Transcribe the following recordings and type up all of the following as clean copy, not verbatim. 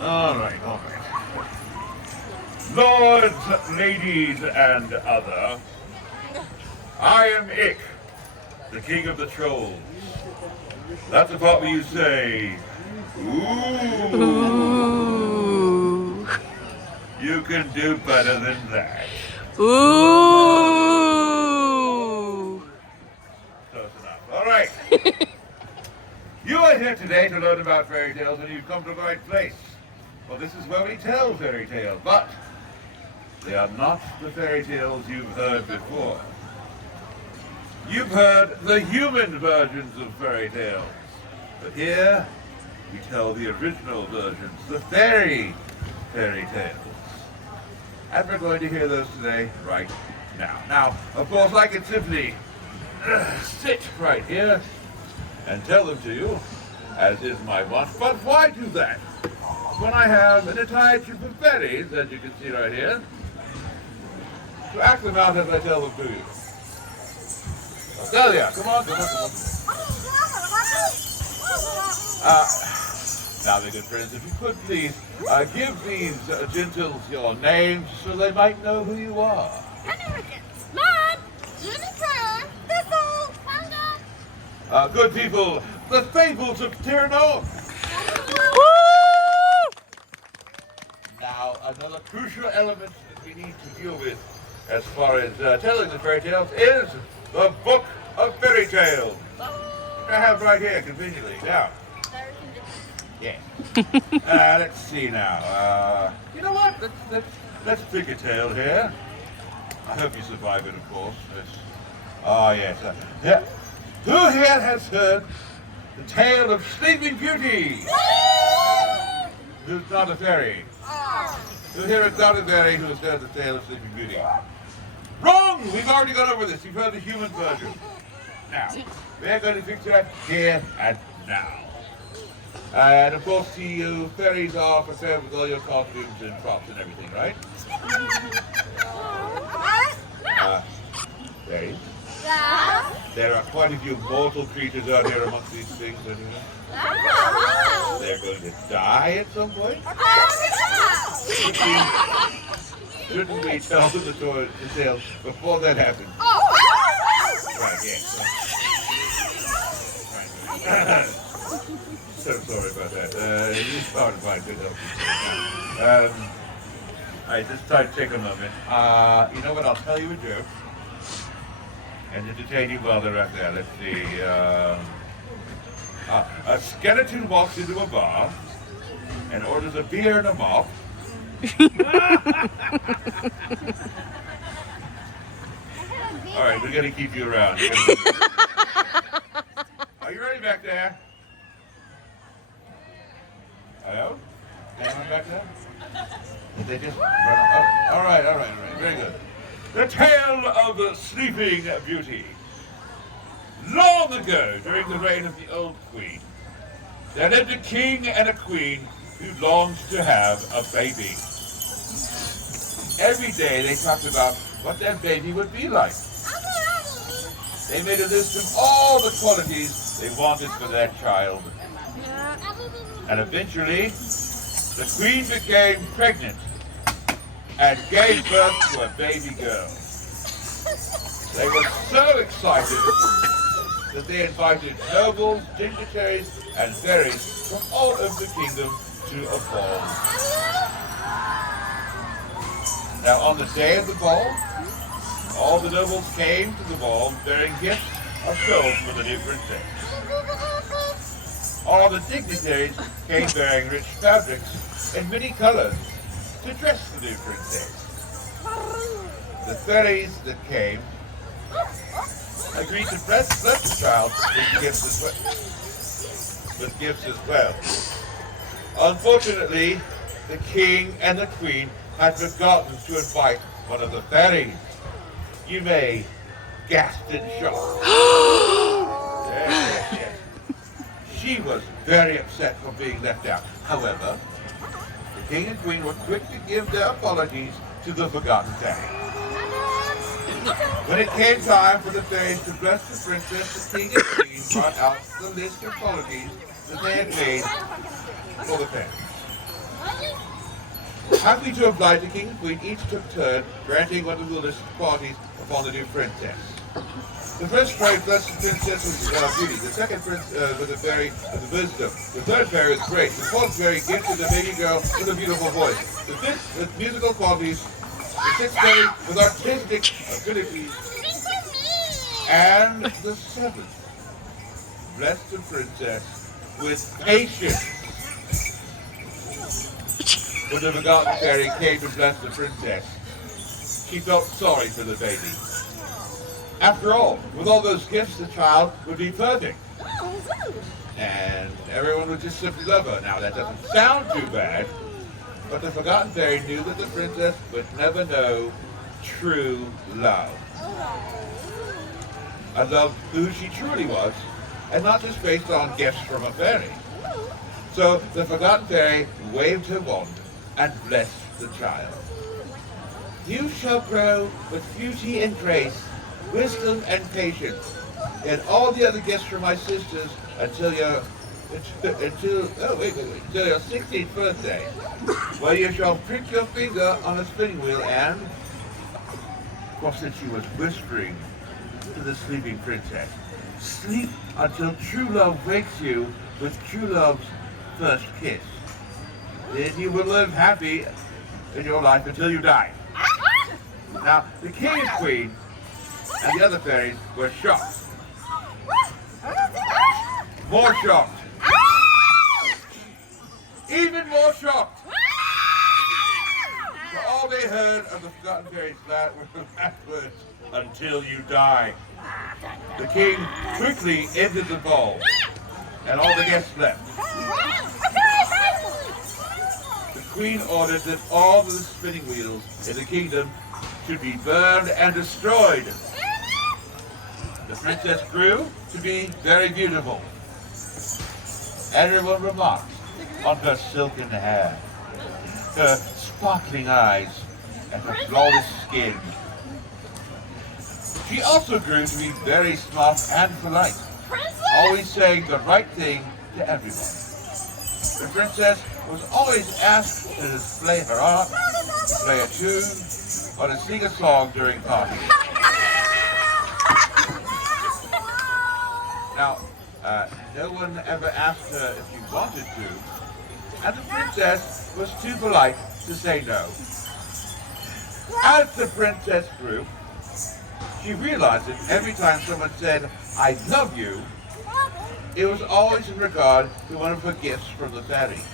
All right. Lords, ladies, and other, I am Ick, the king of the trolls. That's the part where you say, ooh. Ooh. You can do better than that. Ooh. Close enough. All right. You are here today to learn about fairy tales, and you've come to the right place. Well, this is where we tell fairy tales, but they are not the fairy tales you've heard before. You've heard the human versions of fairy tales, but here we tell the original versions, the fairy tales. And we're going to hear those today right now. Now, of course, I can simply sit right here and tell them to you, as is my wont, but why do that? When I have an entire troop of fairies, as you can see right here, to act them out as I tell them to you. Delia, come on. Now, my good friends, if you could please give these gentles your names so they might know who you are. Mud, Unicorn, Thistle, Panda. Good people, the Faebles of Tyrannon. Now, another crucial element that we need to deal with as far as telling the fairy tales is the Book of Fairy Tales. Which I have right here, conveniently. Now, yeah. Let's see now. You know what? Let's pick a tale here. I hope you survive it, of course. Yes. Yeah. Who here has heard the tale of Sleeping Beauty? Who's not a fairy? Who here is not a fairy who has heard the tale of Sleeping Beauty? Wrong! We've already gone over this. You've heard the human version. Now, we're going to fix that here and now. And of course, you fairies are prepared with all your costumes and props and everything, right? Fairies? Yeah. There are quite a few mortal creatures out here amongst these things. They're going to die at some point. Shouldn't we tell them the tale before that happens? Right, yes. Right. So sorry about that. It's hard to find good help. Alright, just try to take a moment. You know what? I'll tell you a joke. And entertain you while they're up there. Let's see. A skeleton walks into a bar and orders a beer and a mop. Alright, we're going to keep you around. Are you ready back there? Hello? Anyone back there? Did they just run off? All right. Very good. The tale of the Sleeping Beauty. Long ago, during the reign of the old queen, there lived a king and a queen who longed to have a baby. Every day they talked about what their baby would be like. They made a list of all the qualities they wanted for their child. And eventually, the queen became pregnant and gave birth to a baby girl. They were so excited that they invited nobles, dignitaries, and fairies from all over the kingdom to a ball. Now, on the day of the ball, all the nobles came to the ball bearing gifts of gold for the new princess. All the dignitaries came bearing rich fabrics in many colors to dress the new princess. The fairies that came agreed to bless the child with gifts as well. Unfortunately, the king and the queen had forgotten to invite one of the fairies. You may gasp in shock. Yes. She was very upset for being left out. However, the king and queen were quick to give their apologies to the forgotten fairy. When it came time for the fairies to bless the princess, the king and queen brought out the list of qualities that they had made for the fairies. Happy to oblige the king and queen, each took turn granting one of the list of qualities upon the new princess. The first fairy blessed the princess with beauty. The second prince was a fairy of wisdom. The third fairy was grace. The fourth fairy gifted the baby girl with a beautiful voice. The fifth with musical qualities. The sixth fairy with artistic abilities. And the seventh blessed the princess with patience. When the forgotten fairy came to bless the princess, she felt sorry for the baby. After all, with all those gifts, the child would be perfect. And everyone would just simply love her. Now, that doesn't sound too bad, but the forgotten fairy knew that the princess would never know true love. A love who she truly was, and not just based on gifts from a fairy. So the forgotten fairy waved her wand and blessed the child. You shall grow with beauty and grace, wisdom and patience, and all the other gifts from my sisters until your 16th birthday, where you shall prick your finger on a spinning wheel and, of course, since she was whispering to the sleeping princess, sleep until true love wakes you with true love's first kiss. Then you will live happy in your life until you die. Now, the king and queen and the other fairies were shocked. More shocked. Even more shocked. For all they heard of the forgotten fairies were the last words, until you die. The king quickly ended the ball, and all the guests left. The queen ordered that all the spinning wheels in the kingdom should be burned and destroyed. The princess grew to be very beautiful. Everyone remarked on her silken hair, her sparkling eyes, and her flawless skin. She also grew to be very smart and polite, always saying the right thing to everyone. The princess was always asked to display her art, to play a tune, or to sing a song during parties. Now, no one ever asked her if she wanted to, and the princess was too polite to say no. As the princess grew, she realized that every time someone said, "I love you," it was always in regard to one of her gifts from the fairy.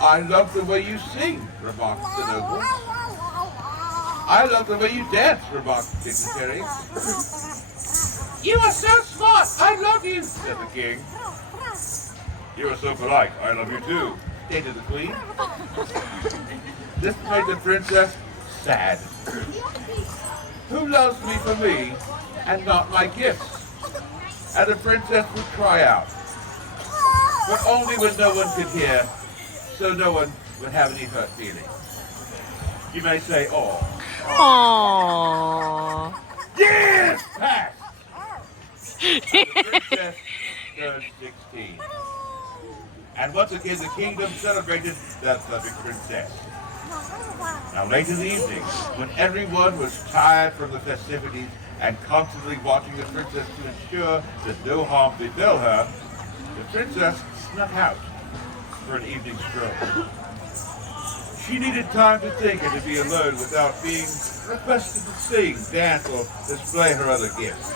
"I love the way you sing," remarked the noble. "I love the way you dance," remarked the fairy. "You are so smart, I love you," said the king. "You are so polite, I love you too," stated the queen. This made the princess sad. Who loves me for me and not my gifts? And the princess would cry out, but only when no one could hear, so no one would have any hurt feelings. You may say, "Oh." Aww. Years passed. The princess turned 16. And once again the kingdom celebrated that perfect princess. Now late in the evening, when everyone was tired from the festivities and constantly watching the princess to ensure that no harm befell her, the princess snuck out for an evening stroll. She needed time to think and to be alone without being requested to sing, dance, or display her other gifts.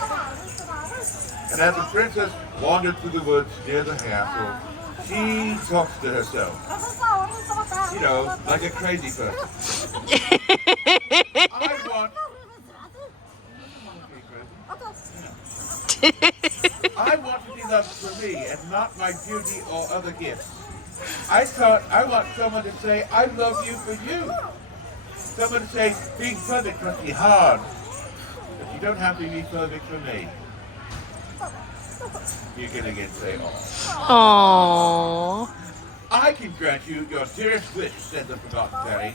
And as the princess wandered through the woods near the castle, she talks to herself. You know, like a crazy person. I want to be loved for me and not my beauty or other gifts. I thought I want someone to say, "I love you for you." Someone to say, "Being perfect must be hard, but you don't have to be perfect for me." You can again say, "Oh." Aww. "I can grant you your dearest wish," said the forgotten fairy.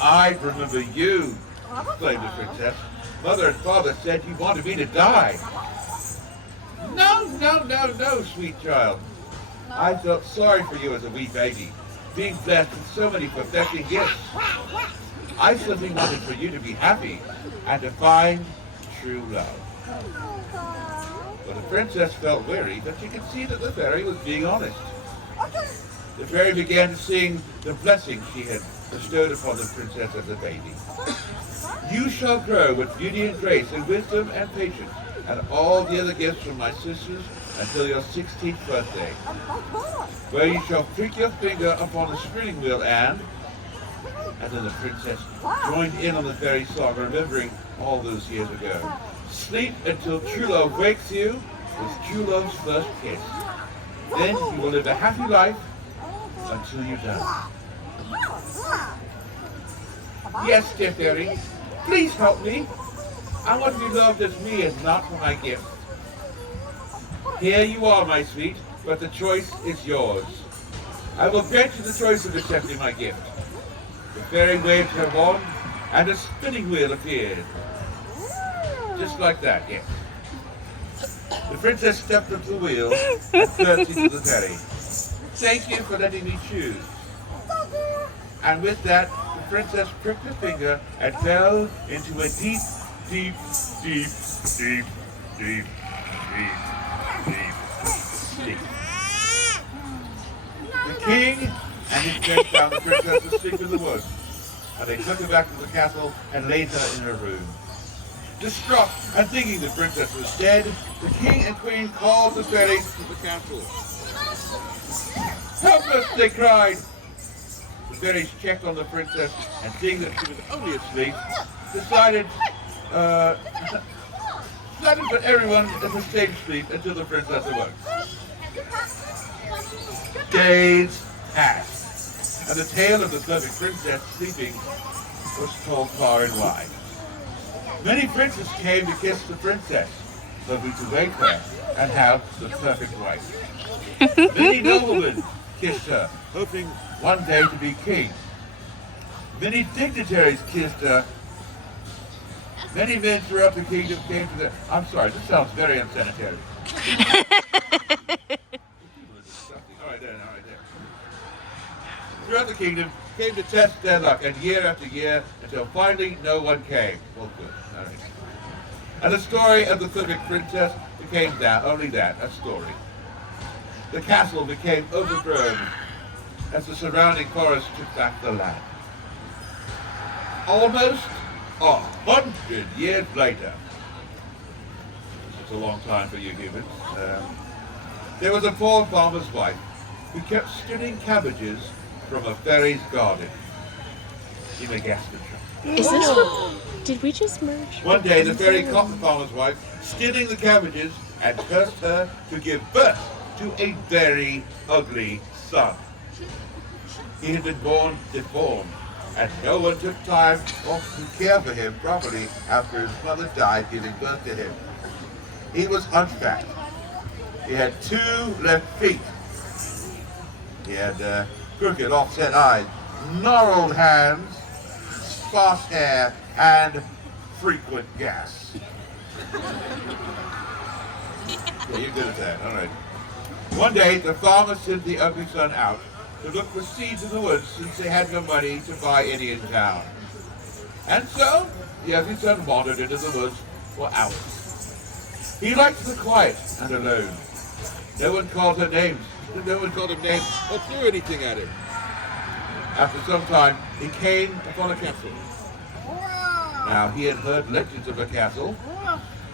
I remember you, exclaimed the princess. Mother and father said you wanted me to die. No, no, no, no, sweet child. I felt sorry for you as a wee baby, being blessed with so many perfecting gifts. I simply wanted for you to be happy and to find true love. But the princess felt weary, but she could see that the fairy was being honest. The fairy began to sing the blessing she had bestowed upon the princess as a baby. You shall grow with beauty and grace and wisdom and patience and all the other gifts from my sisters until your 16th birthday, where you shall prick your finger upon the spinning wheel and then the princess joined in on the fairy song, remembering all those years ago. Sleep until true love wakes you with true love's first kiss. Then you will live a happy life until you die. Yes, dear fairy, please help me. I want to be loved as me and not for my gift. Here you are, my sweet, but the choice is yours. I will grant you the choice of accepting my gift. The fairy waved her wand, and a spinning wheel appeared. Just like that, yes. The princess stepped up the wheel and curtsied to the fairy. Thank you for letting me choose. And with that, the princess pricked her finger and fell into a deep, deep, deep, deep, deep, deep, deep, deep. The king and his men found the princess asleep in the woods, and they took her back to the castle and laid her in her room. Distraught and thinking the princess was dead, the king and queen called the fairies to the castle. Help us, they cried. The fairies checked on the princess and seeing that she was only asleep, decided to put everyone in the same sleep until the princess awoke. Days passed, and the tale of the perfect princess sleeping was told far and wide. Many princes came to kiss the princess, hoping to wake her and have the perfect wife. Many noblemen kissed her, hoping one day to be king. Many dignitaries kissed her. Many men throughout the kingdom came to the... I'm sorry, this sounds very unsanitary. All right, there. Throughout the kingdom came to test their luck, and year after year, until finally no one came. Well, good. All right. And the story of the perfect princess became only that, a story. The castle became overgrown as the surrounding forest took back the land. Almost 100 years later, it's a long time for you humans, there was a poor farmer's wife who kept stealing cabbages from a fairy's garden. You may guess the truth. Is this what... Did we just merge? One day, the fairy caught the farmer's wife stealing the cabbages and cursed her to give birth to a very ugly son. He had been born deformed, and no one took time off to care for him properly after his mother died giving birth to him. He was hunchbacked. He had 2 left feet. He had crooked, offset eyes, gnarled hands, sparse hair, and frequent gas. Yeah, you're good at that. All right. One day, the farmer sent the ugly son out to look for seeds in the woods since they had no money to buy any in town. And so, the ugly son wandered into the woods for hours. He liked the quiet and alone. No one called him names or threw anything at him. After some time, he came upon a castle. Now, he had heard legends of a castle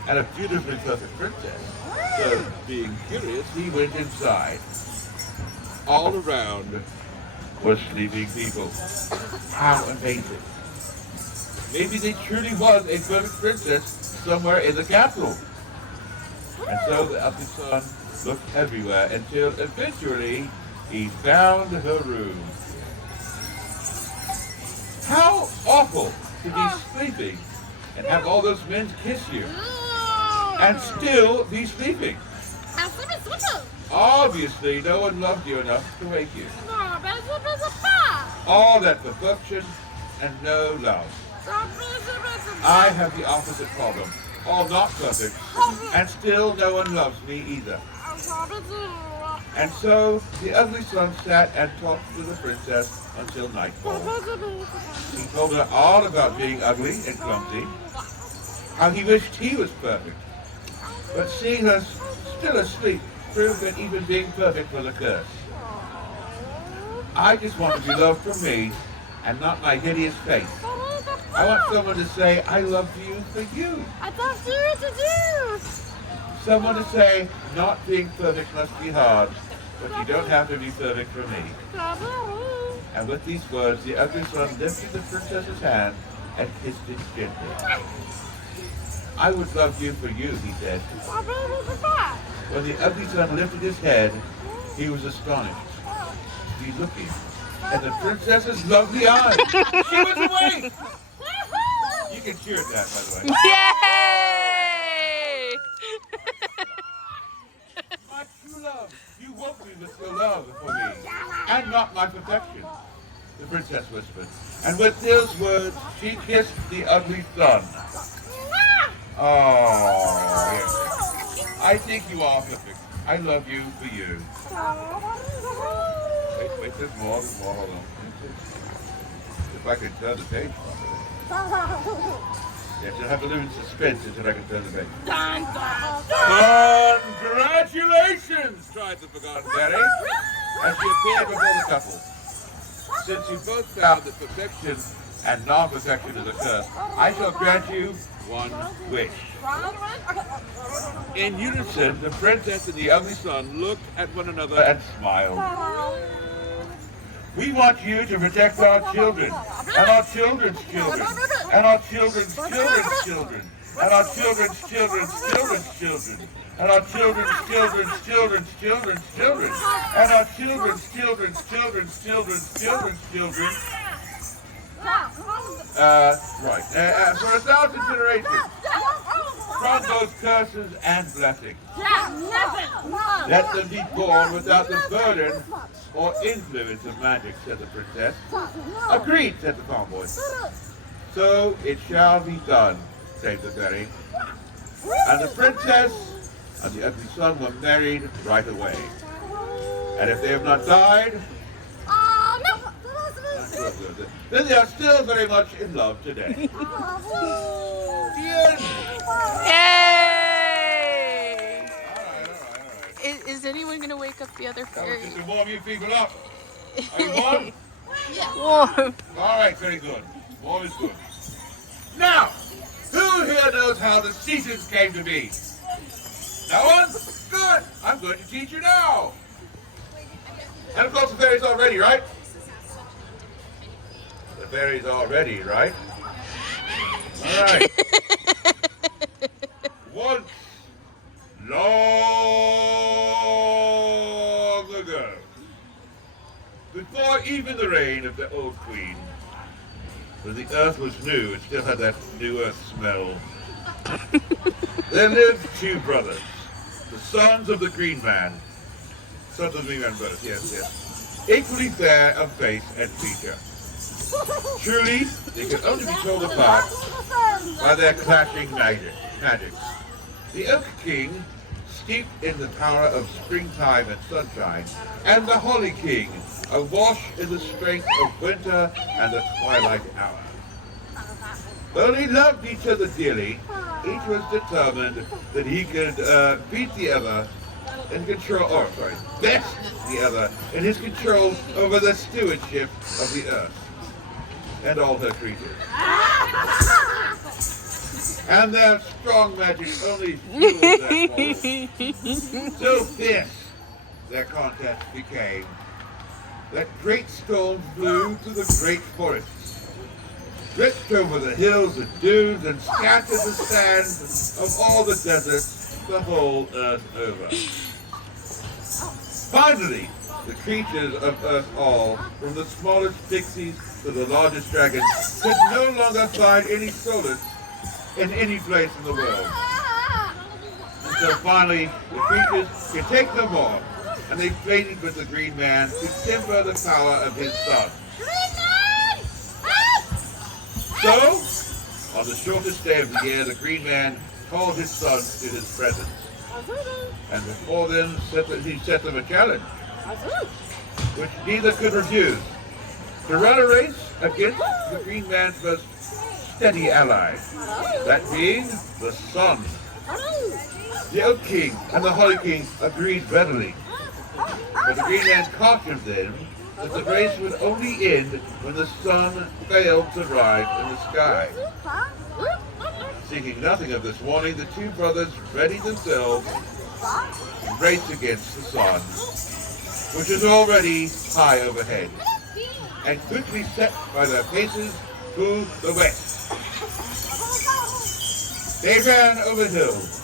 and a beautifully perfect princess. So, being curious, he went inside. All around were sleeping people. How amazing. Maybe there truly was a perfect princess somewhere in the castle. And so the ugly son looked everywhere until eventually he found her room. How awful to be sleeping and have all those men kiss you and still be sleeping. Obviously, no one loved you enough to wake you. all that perfection and no love. I have the opposite problem, all not perfect, and still no one loves me either. And so the ugly son sat and talked to the princess until nightfall. He told her all about being ugly and clumsy, how he wished he was perfect. But seeing her still asleep proved that even being perfect was a curse. I just want to be loved for me and not my hideous face. I want someone to say, I love you for you. I love you to do. Someone to say, not being perfect must be hard, but you don't have to be perfect for me. And with these words, the ugly son lifted the princess's hand and kissed it gently. I would love you for you, he said. When the ugly son lifted his head, he was astonished to be looking at the princess's lovely eyes. She was awake! You can cheer at that, by the way. Yay! My true love, you woke me with your love for me, and not my perfection, the princess whispered. And with those words, she kissed the ugly son. Oh, yes. I think you are perfect. I love you for you. Wait, there's more, hold on. If I could turn the page. You have to have a little suspense until I can turn the page. Congratulations, cried the forgotten fairy, as she appeared before the couple. Since you both found that perfection and non-perfection is a curse, I shall grant you one wish. In unison, the princess and the ugly son looked at one another and smiled. We want you to protect our children, and our children's children, and our children's children's children, and our children's children's children's children, and our children's children's children's children's children, and our children's children's children's children's children's children. Right. For 1,000 generations, from both curses and blessings. Let them be born without the burden or influence of magic, said the princess. Agreed, said the farm boy. So it shall be done, said the fairy. And the princess and the ugly son were married right away. And if they have not died, then they are still very much in love today. The end. Yay! All right. Is anyone going to wake up the other That was fairy? just to warm you people up. Are you warm? Warm. All right, very good. Warm is good. Now, who here knows how the seasons came to be? No one? Good. I'm going to teach you now. And of course the fairy's all ready, right? The fairy's all ready, right? All right. Once, long ago, before even the reign of the old queen, when the earth was new, it still had that new earth smell, there lived two brothers, the sons of the Green Man. Sons of the Green Man brothers, yes. Equally fair of face and feature. Truly, they could only be told apart by their clashing magics. The Oak King, steeped in the power of springtime and sunshine, and the Holly King, awash in the strength of winter and the twilight hour. Though they loved each other dearly, each was determined that he could beat the other in best the other in his control over the stewardship of the earth and all her creatures. And their strong magic only fueled their quarrels. So fierce their contest became that great storms blew through the great forests, ripped over the hills and dunes, and scattered the sands of all the deserts the whole earth over. Finally, the creatures of Earth all, from the smallest pixies to the largest dragons, could no longer find any solace in any place in the world. And so finally, the creatures could take no more, and they pleaded with the Green Man to temper the power of his son. So, on the shortest day of the year, the Green Man called his sons to his presence. And before them, he set them a challenge, which neither could refuse. To run a race against the Green Man's most steady ally, that being the sun. The Oak King and the Holly King agreed readily. But the Green Man cautioned them that the race would only end when the sun failed to rise in the sky. Thinking nothing of this warning, the two brothers readied themselves and raced against the sun, which was already high overhead, and quickly set by their paces to the west. They ran over hills.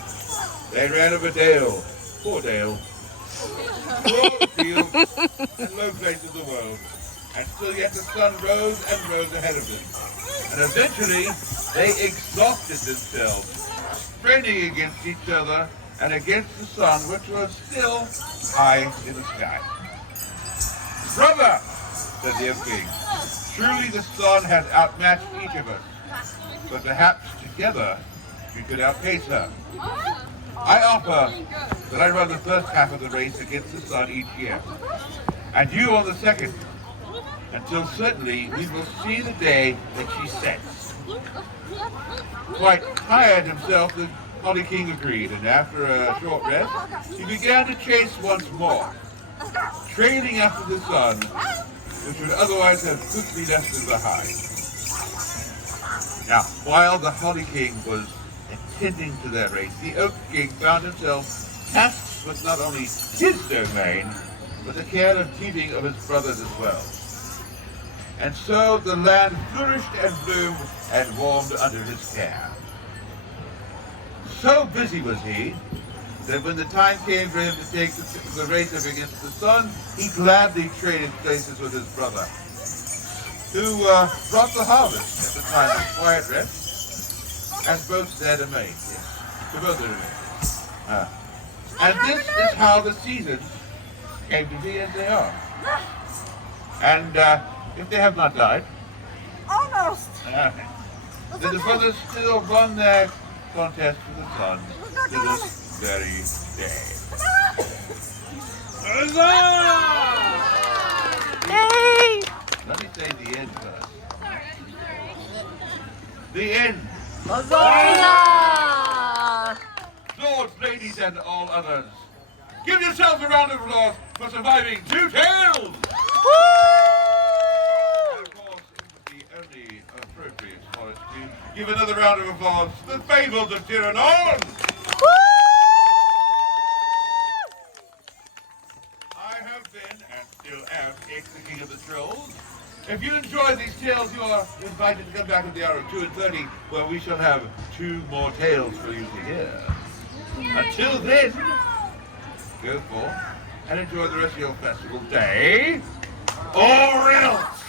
They ran over dale. Poor Dale. Through all the fields and low places of the world. And still yet the sun rose and rose ahead of them. And eventually they exhausted themselves, straining against each other and against the sun, which was still high in the sky. Brother, said the Oak King, truly the sun has outmatched each of us, but perhaps together we could outpace her. I offer that I run the first half of the race against the sun each year, and you on the second, until certainly we will see the day that she sets. Quite tired himself, the Holly King agreed, and after a short rest, he began to chase once more, trailing after the sun, which would otherwise have quickly left them behind. Now, while the Holly King was attending to their race, the Oak King found himself tasked with not only his domain, but the care of keeping of his brothers as well. And so the land flourished and bloomed and warmed under his care. So busy was he, that when the time came for him to take the race up against the sun, he gladly traded places with his brother, who brought the harvest at the time of quiet rest, as both their domain, to both their domains. And this is how the seasons came to be as they are. And if they have not died, Almost. then the brothers still run their contest with the sun to this very day. Huzzah! Yay! Let me say the end first. The end. Huzzah! Lords, ladies, and all others, give yourselves a round of applause for surviving 2 tales! Woo! And of course, it would be only appropriate for us to give another round of applause to the Faebles of Tyrannon! Woo! I have been, and still am, the King of the Trolls. If you enjoy these tales, you are invited to come back at the hour of 2:30, where we shall have 2 more tales for you to hear. Until then, go forth and enjoy the rest of your festival day, or else!